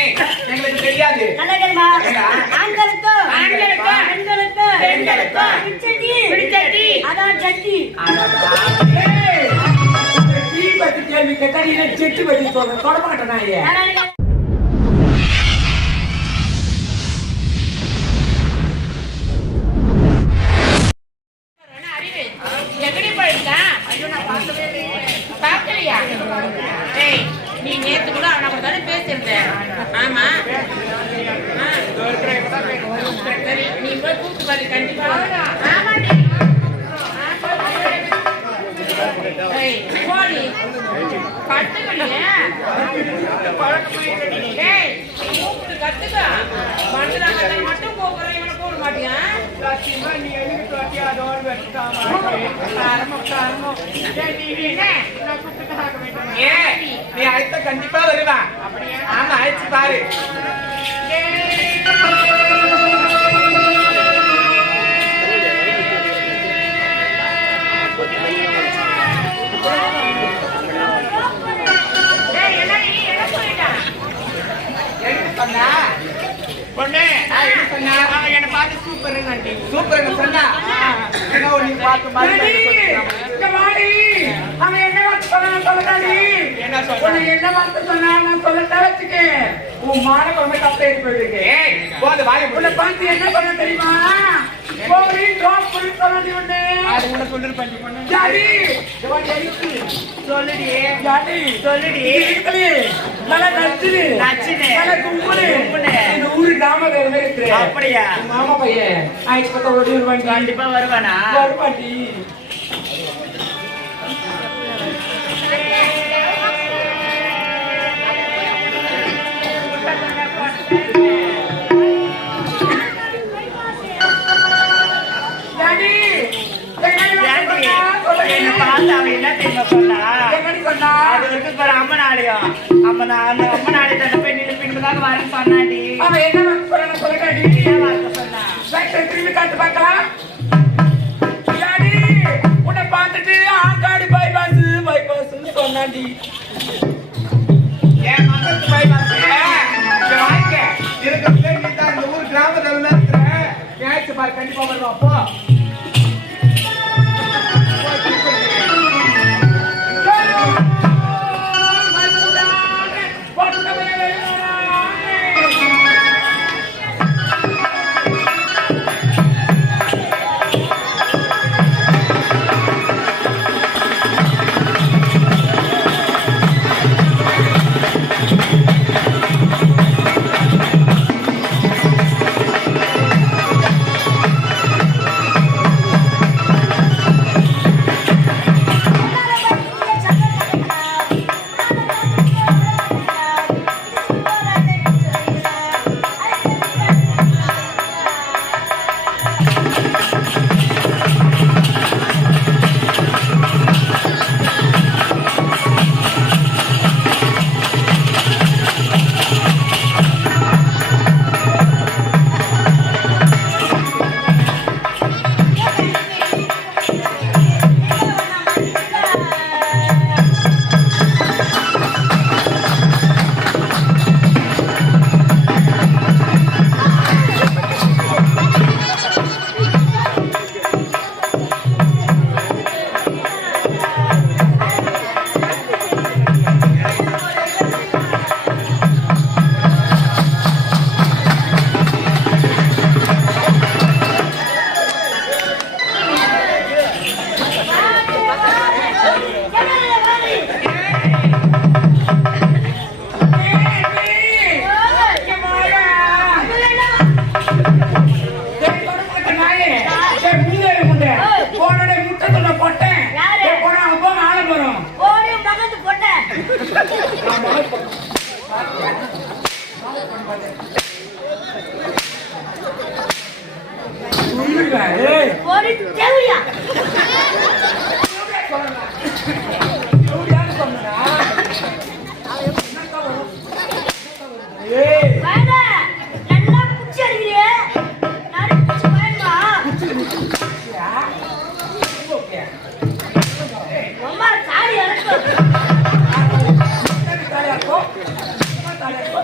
எங்களுக்கு தெரியாது. ஆண்களுக்கு பிடிச்சட்டி அதான் சட்டி. டீ பத்தி கேள்வி கேட்டா நீ செட்டு பத்தி சொல்ற தொட மாட்டேனா? நீ நேத்து கூட அவனை கூட தானே பேசியிருந்தேன். ஆமா சரி, நீ போய் கூப்பிட்டு பாரு கண்டிப்பா. போடி கத்துக்கலையே கத்துக்க மனுஷன் மட்டும் போக்குறேன் இவனை போட மாட்டியா? நீ அழைத்த கண்டிப்பா வருவான். ஆமா அழைச்சு பாரு. என்ன பார்த்து சூப்பர் சூப்பர் சொன்னா நீ பார்த்து அவன் என்ன வார்த்தை சொன்னான்னு சொல்லட்டாடி. என்ன வார்த்தை சொன்னா நான் சொல்லட்டா வச்சுக்கே உன் மான கொண்டு தப்பே போயிருக்கு. போது வாய் உன்னை பார்த்து என்ன பண்ண தெரியுமா? சொல்லுடி நல்லா நச்சுது நல்லா கும்புடு. இந்த ஊரு கிராமத்துல இருக்கு. அப்படியா? மாமா பையன் ஆயிரத்தி 10 வருவாங்க. கண்டிப்பா வருவானா? வருவாண்டி. அம்மனாலயம் அம்மனாலயத்தை போய் நின்று பின்பதாக வர சொன்னாடி. அவன் என்ன சொல்லி திரும்பி காட்டு பார்க்கலாம். உன்னை பார்த்துட்டு ஆற்காடு பைபாஸ் சொன்னாடி. என் மகனுக்கு பைபாஸ் இருக்கிற இந்த ஊர் கிராமத்தில் இருக்கிற பாரு கண்டிப்பா வருவான். அப்போ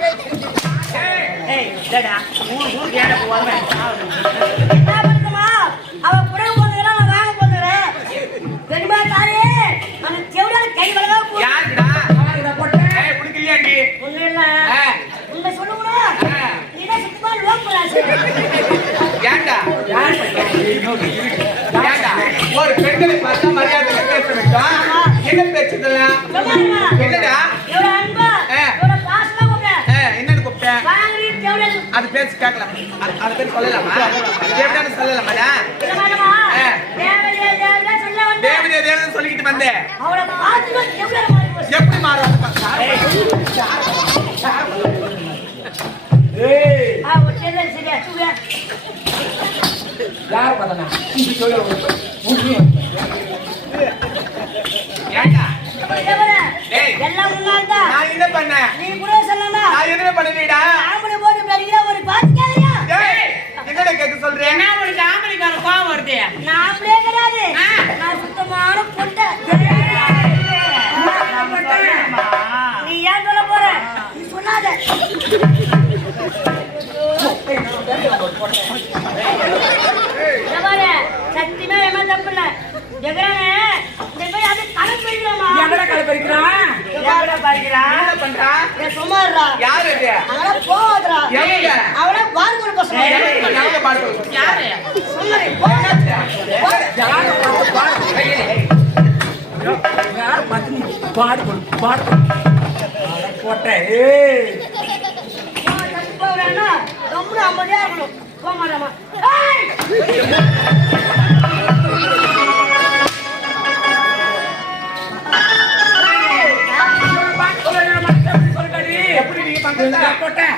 Thank you. ஏய் இல்லடா ஊருக்கு ஏடா போவாங்க என்ன பண்ணுமா அவ புடவை போட்டுக்கிறா நான் வாங்க போட்டுக்கிறேன் தெரியுமா தாயே அந்த செவிடால கை வளவா போ யாருடா யாருடா போட்டேன் ஏய் குடிக்கலையாண்டி ஒண்ணு இல்ல ஆ. உங்க சொல்லுங்க நீதான் சுத்தமா லோக்கலாச்சு ஏன்டா யார் ஏன்டா ஒரு பெண்களை பார்த்தா மரியாதையா பேச வேண்டும் என்ன பேச்சுதெல்லாம் என்னடா எவ்வளவு அன்பா ஆ. எவ்வளவு பாசமா கூப்பிட்ட என்னன்னு கூப்பிட்டேன் வாங்கி செவிடால அது பேச்சு கேட்கலாம் அது பேர் சொல்லலாமா எப்படின்னு சொல்லலாமாடா இல்லமாடமா ஆ. தேவதையா தேவதையா சொல்ல வந்த தேவனே தேவனே சொல்லிக்கிட்டு வந்தேன் அவளை பார்த்துட்டு செவிடால மாறி போச்சு எப்படி மாறுவாங்க ஏய் ஒரு சரியா சுவியா யார் பார்த்தனா இது சொல்ல ஊட்டி ஏன்டா டேய் எல்லாம் முன்னால்தான் நான் என்ன பண்ணேன் நீ கூட சொல்லமா நான் எதுவுமே பண்ணலடா ஆம்பளை போட்டு பெரிய ஒரு பாத்துக்காதயா டேய் என்னடா கேட்க சொல்றேன் என்ன உனக்கு ஆம்பளைக்கார கோவம் வருது நான் அப்படியே கிடையாது நான் சுத்தமான பொட்டை நீ ஏன் சொல்ல போற நீ சொல்லாத சத்தியமே என்ன தப்பு இல்ல ஜெகரானே இந்த போய் அது கணக்கு பண்ணிக்கலாமா எங்கடா கலை பறிக்கிறான் யாரா பாக்குறான் என்ன பண்றா ஏன் சும்மாறா யாரு இது அவள போவாதடா எங்க? அவள பால் கூட பசங்க யாரு பாடு யாரு சும்மாரி போ யார் பார்த்து பாடு போட்டேன் ஏய் போறானா ரொம்ப அமைதியா இருக்கணும் போக மாட்டாமா எப்படி நீ பண்றா போட்டேன்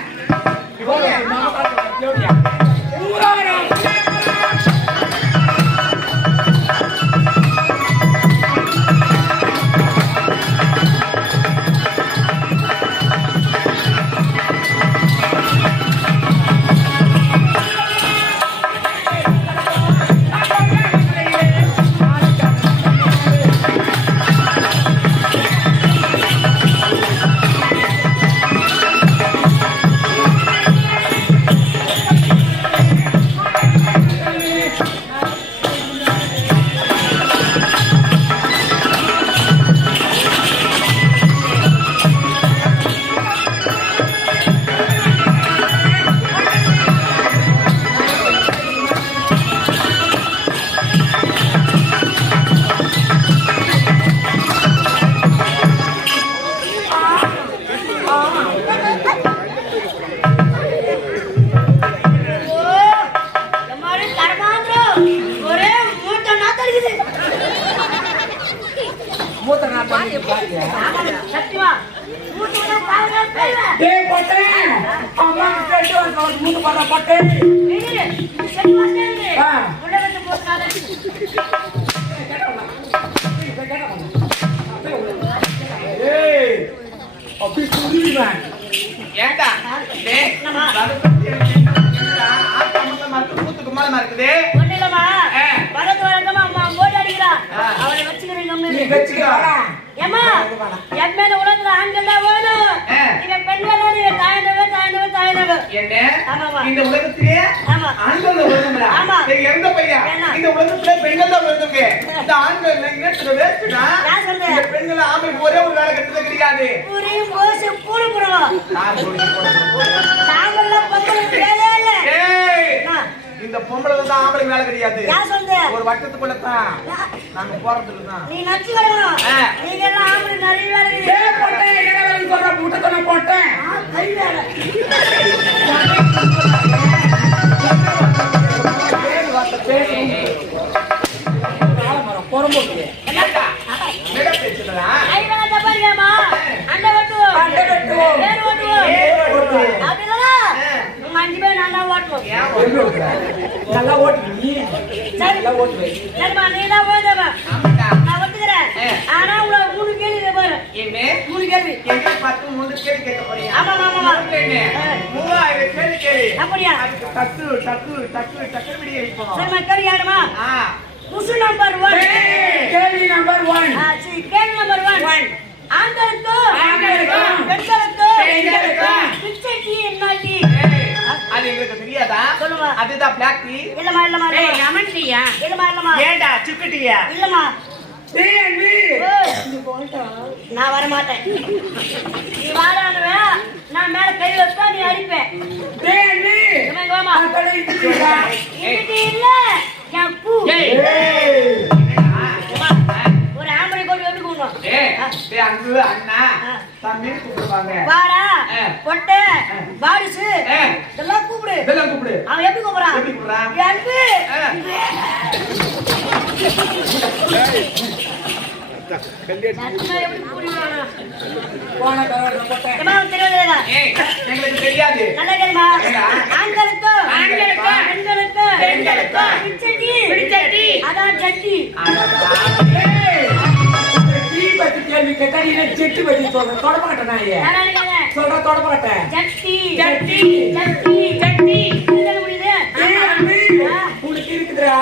சத்தியமா டேய் போட்டேன் அம்மா கிட்ட வந்து மூக்கு பாட போட்டேன் ஏய் அப்படி சொல்லுவீங்க ஏண்டா டேய் கூத்துக்கு மேல இருக்குது அவளை வச்சுக்கிறேன் நீ வெச்சுக்கடா ஏமா என் மேல உலகத்துல ஆண்கள் தான் வேணும் நீங்க பெண்கள் நீங்க தாய்ந்தவ என்ன ஆமாமா. இந்த உலகத்திலே ஆமா. ஆண்கள் வருதுங்களா ஆமா. எந்த பையன் என்ன? இந்த உலகத்திலே பெண்கள் தான் வருதுங்க இந்த ஆண்கள் இனத்துல வேஸ்ட்னா நான் சொல்றேன். இந்த பெண்கள் ஆம்பளைக்கு ஒரே ஒரு வேலை கட்டது கிடையாது புரியும் போது பூடு போடுவோம் நாங்கெல்லாம் பொம்பளைக்கு வேலையே இல்ல ஏய் என்ன? இந்த பொம்பளை தான் ஆம்பளைக்கு வேலை கிடையாது யார் சொல்றது? ஒரு வட்டத்துக்குள்ள தான் நாங்க போறதுல தான் நீ நச்சு கிடக்கணும் ஆ. நீங்க எல்லாம் ஆம்பளை நிறைய வேலை இருக்குது. டேய் போட்டேன் என்ன வேலை சொல்ற மூட்டை போட்டேன் கை வேலை என்னடா மேல பேசுறா கை வேலை தப்பாருக்கேம்மா அண்டை வெட்டுவோம் அண்டை வெட்டுவோம். வேறு ஓட்டுவோம் ஏறு ஓட்டுவோம். அப்படி இல்லைனா உங்க 5 பேர் நான் தான் ஓட்டுவோம் நல்லா ஓட்டு நீ சரி நல்லா ஓட்டு சரிம்மா நீ தான் ஓடுவா ஆமாடா நான் ஒத்துக்கிறேன் ஆனா உங்களை 3 கேள்வி பாரு என்ன 3 கேள்வி எங்க பார்த்து மூணு கேள்வி கேட்க போறீங்க ஆமா ஆமா என்ன 3000 கேள்வி கேளு அப்படியா அதுக்கு டக்கு விடி வைப்போம் சரிம்மா கேள்வி யாருமா ஆ முசு நம்பர் 1 கேள்வி நம்பர் 1 கேள்வி நம்பர் 1 ஆண்களுக்கு ஆண்களுக்கு பெண்களுக்கு பெண்களுக்கு பிச்சை டீ என்ன டீ ஏய் அதுதான் பிளாக் டீ. இல்லம்மா இல்லம்மா ஏய் லெமன் டீயா? இல்லம்மா இல்லம்மா ஏண்டா சுக்கு டீயா? இல்லம்மா டேய் அன்பி நான் வர மாட்டேன். நீ வாடானுவே நான் மேல கை வச்சா நீ அடிப்பேன். டேய் அன்பி வாமா அடடே இதுடா இது இல்ல என் பூ. ஏய் ஒரு ஆம்பளை கோடி வந்து கூடணும். டேய் அன்பு அண்ணா தம்பி கூப்பிடுவாங்க. வாடா பொட்டு வாரிசு இதெல்லாம் கூப்பிடு. இதெல்லாம் கூப்பிடு. அவன் எப்படி கூப்பிடுறான்? எப்படி கூப்பிடுறான்? என் அன்பு எப்படி கூப்பிடுவானா? போன தடவை போட்டேன் ஏமா தெரியல. ஏய் எங்களுக்கு தெரியாது. நல்ல கேளுமா. ஆண்களுக்கு பெண்களுக்கு பிடிச்சடி அதான் சட்டி. ஏய் டீ பத்தி கேள்வி கேட்டா நீ செட்டி பத்தி சொல்ற தொடப்பட்ட நாயே சொல்ற தொடப்பட்ட சட்டி சட்டி சட்டி என்ன முடியுது? ஏய் அன்பி உனக்கு இருக்குதுடா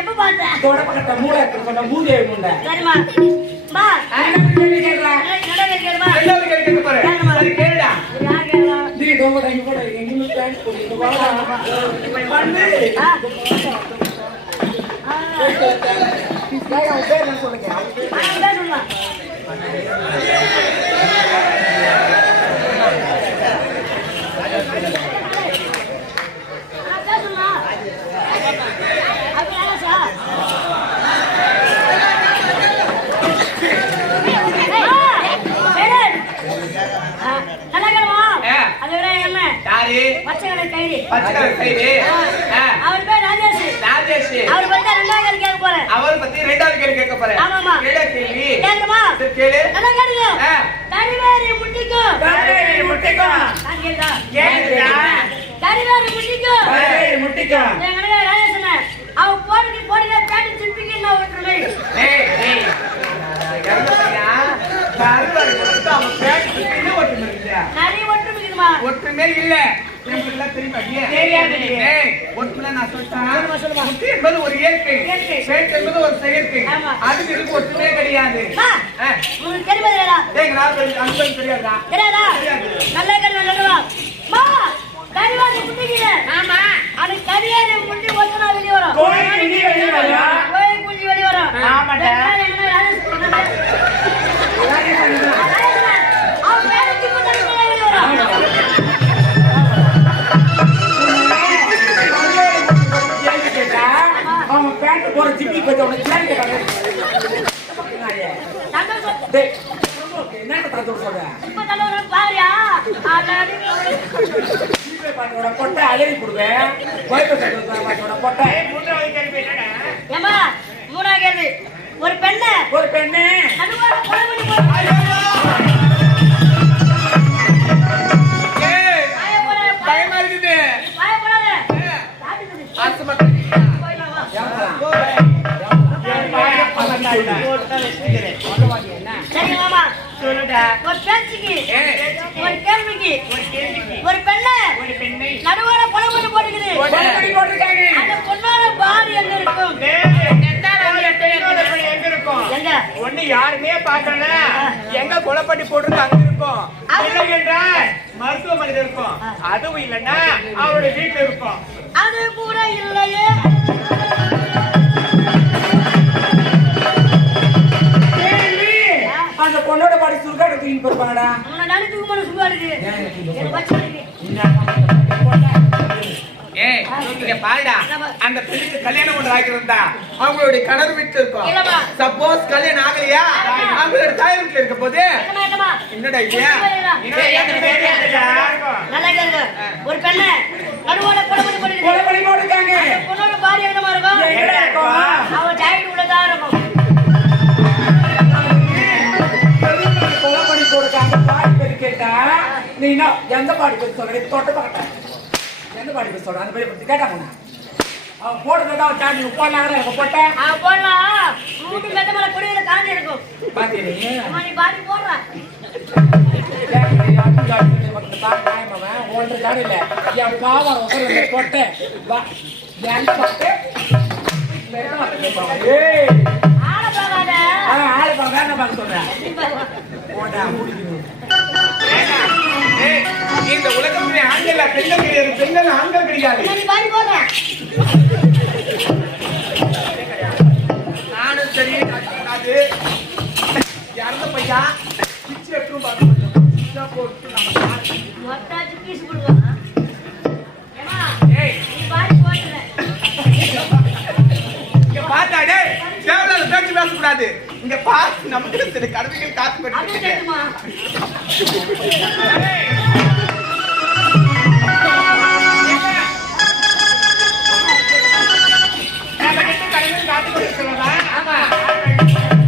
எப்ப பார்த்த? தொடப்பட்ட மூளை இருக்கு சொன்ன மூதே முண்டை சரிமா மா என்ன கேள்வி கேக்குறா நல்ல கேளுமா. ரெண்டாவது கேள்வி கேட்க போறேன். சரி கேளுடா. யார் கேளுமா? நீ ரொம்ப டைம் கூட எங்க பேண்ட் போட்டு வாடா பண்ணு டேய் அவன் பேர் என்ன சொல்லுங்க அதான் சொல்லலாம். அதான் சொல்லலாம். அது யாரா சார்? நல்லா கேளுமா. அது விட என்ன யாரு? பச்சை கலர் கைதி. பச்சை கலர் கைதி. அவர் பேர் ராஜேஷ். ராஜேஷ். அவர் பத்தி ரெண்டாவது கேள்வி கேட்க போறேன். அவர் பத்தி ரெண்டாவது கேள்வி கேட்க போறேன். ஆமாமா. கேளு கேள்வி. கேளுமா. சரி கேளு. நல்லா கேளுங்க. கரிவேரி முட்டிக்கும். கரிவேரி முட்டிக்கும். நான் கேளுடா. கேளுடா. கரிவேரி முட்டிக்கும். கரிவேரி முட்டிக்கும். என் கணக்கு ராஜேஷ் அவ போடுற பேண்ட் சிப்பிக்கு நான் விட்டுருவேன். ஏய் ஏய் கருமையா கருவாரி போட்டு அவன் பேண்ட் என்ன ஒட்டுமே இல்லையா? நிறைய ஒட்டுமே இருக்குமா? ஒட்டுமே இல்ல. எனக்கு எல்லாம் தெரியுமா? தெரியாது. ஏய் ஒட்டுமே நான் சொல்றேன். முட்டி என்பது ஒரு இயற்கை. பேண்ட் என்பது ஒரு செயற்கை. ஆமா. அதுக்கு இதுக்கு ஒட்டுமே கிடையாது. மா, உங்களுக்கு தெரியுமா தெரியாதா? ஏய் நான் அன்பு தெரியாதா? தெரியாதா? நல்லா கேளுங்க நல்லவா. மா, கரிவேரி முட்டிக்கல. ஆமா. அது கரிவேரி முட்டி ஒட்டுனா வெளிய வரும். கோயில் நீ வெளிய வரியா கோயில் குஞ்சு வெளிய வரும். ஆமாடா. அவன் பேர சிப்பு தண்ணி வெளிய வரும். கேள்வி கேட்டா அவன் பேண்ட் போற ஜிப்பி பத்தி உனக்கு கேள்வி கேட்டாங்க சந்தோஷம். டேய் என்ன தத்து சொல்ற இப்ப தந்தவன பாரியா? ஆடாடி ஜிபே பண்ணோட பொட்டை அலறி கொடுவேன் வைபர் பண்ணோட பொட்டை மூன்றாவது கேள்வி என்னடா? ஏமா மூணா கேள்வி. ஒரு பெண்ணை ஒரு பெண்ணு நடுவார கொலை பண்ணி போடு. ஏய் வாய போட பயமா இருக்குது. வாய போடாத. சாப்பிடுது. ஆசை மட்டும் போயிடலாம் வா. போட்டா வச்சுக்கிறேன். சரி மாமா. சொல்லுடா. ஒரு பேச்சுக்கு ஏய் ஒரு கேள்விக்கு ஒரு கேள்விக்கு ஒரு பெண்ணை ஒரு பெண்ணை நடுவார கொலை பண்ணி போட்டுக்குது. கொலை போட்டுருக்காங்க அந்த பொண்ணோட பாடி எங்க இருக்கும்? எங்க இருக்கும்? எங்க? ஒண்ணு யாருமே பார்க்கல. எங்க கொலைப்பட்டி போட்டு அங்க இருக்கும். இல்லை என்றால் மருத்துவமனையில் இருக்கும். அதுவும் இல்லைன்னா அவருடைய வீட்டுல இருக்கும். அது கூட இல்லையே. அந்த பொண்ணோட பாடி சுருக்காடு தூக்கி போயிருப்பாங்கடா உன்னை நினைச்சுக்கு போன சும்மா இருக்கு. எனக்கு வச்சிருக்கு. ஏய் இங்க பாருடா. அந்த பெண்ணுக்கு கல்யாணம் ஒன்று ஆகியிருந்தா அவங்களுடைய கணவர் வீட்டுல இருக்கும். இல்லம்மா. சப்போஸ் கல்யாணம் ஆகலையா அவங்களோட தாய் வீட்டுல இருக்க போது என்னமா? என்னடா ஐடியா? நல்லா கேளுங்க. ஒரு பெண்ணை நடுவார கொலை பண்ணி போட்டுக்குது. கொலை பண்ணி போட்டுருக்காங்க அந்த பொண்ணோட பாடி எங்கமா இருக்கும்? எங்கடா இருக்கும்? அவன் ஜாக்கெட் உள்ளதான் இருக்கும். கொலை பண்ணி போட்டுருக்காங்க பாடி பேர் கேட்டா நீ எந்த பாடி பேர் சொல்ற தொட்ட பக்கட்ட எந்த பாடி பேர் சொல்ற அந்த பேர் பத்தி கேட்டாங்க அவன் போடுறதா சார்ஜ் போடலாம் போட்டேன் அவன் போடலாம். மூட்டு மெத்த மேல கொடியில காஞ்சி இருக்கும். பாத்தீங்க அம்மா நீ பாடி போடுற. ஒன்றரை ஜாடி இல்ல என் பாவம் போட்டேன் ஆளை பார்க்காத. ஆளு பாக்க என்ன பார்க்க சொல்றேன் ஏய் இந்த உலகத்திலே ஆண்கள் பெண்கள் கிடையாது. பெண்கள் ஆண்கள் கிடையாது. நீ பாடி போடுற. நானும் சரி அது இறந்த பையா பிச்சு எடுத்துரும் பார்த்து போட்டு நம்ம மொத்தாச்சு பீஸ் கொடுங்க ஏமா ஏய் நீ பாடி போட்டுற இங்க பாத்தா டேய் தேவலால பேச்சு பேசக்கூடாது இங்க பாத்து நமக்கு சில கடமைகள் காத்து அது பண்ணிட்டு கேக்குமா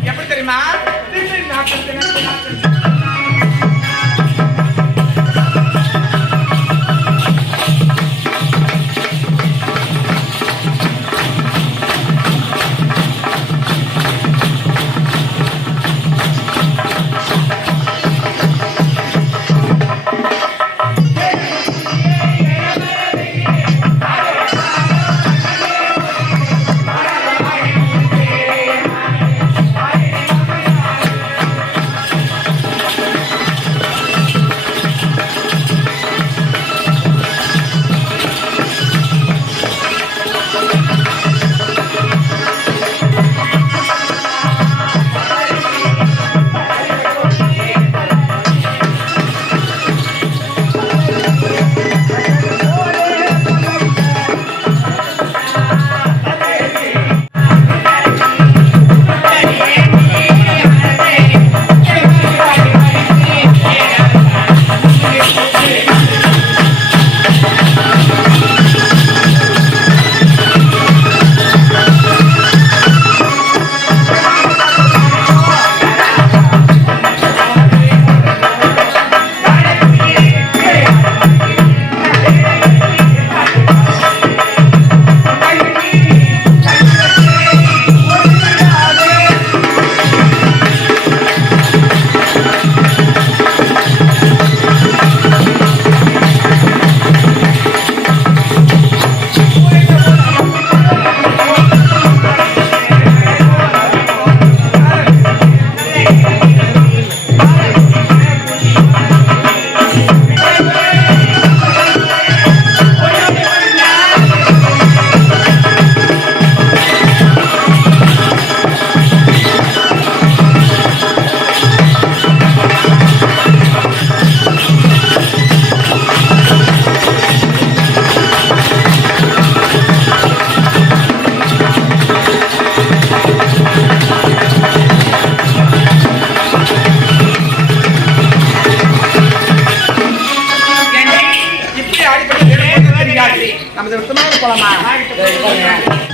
எப்படி தெரியுமா நமது விட்டமாக போலாமா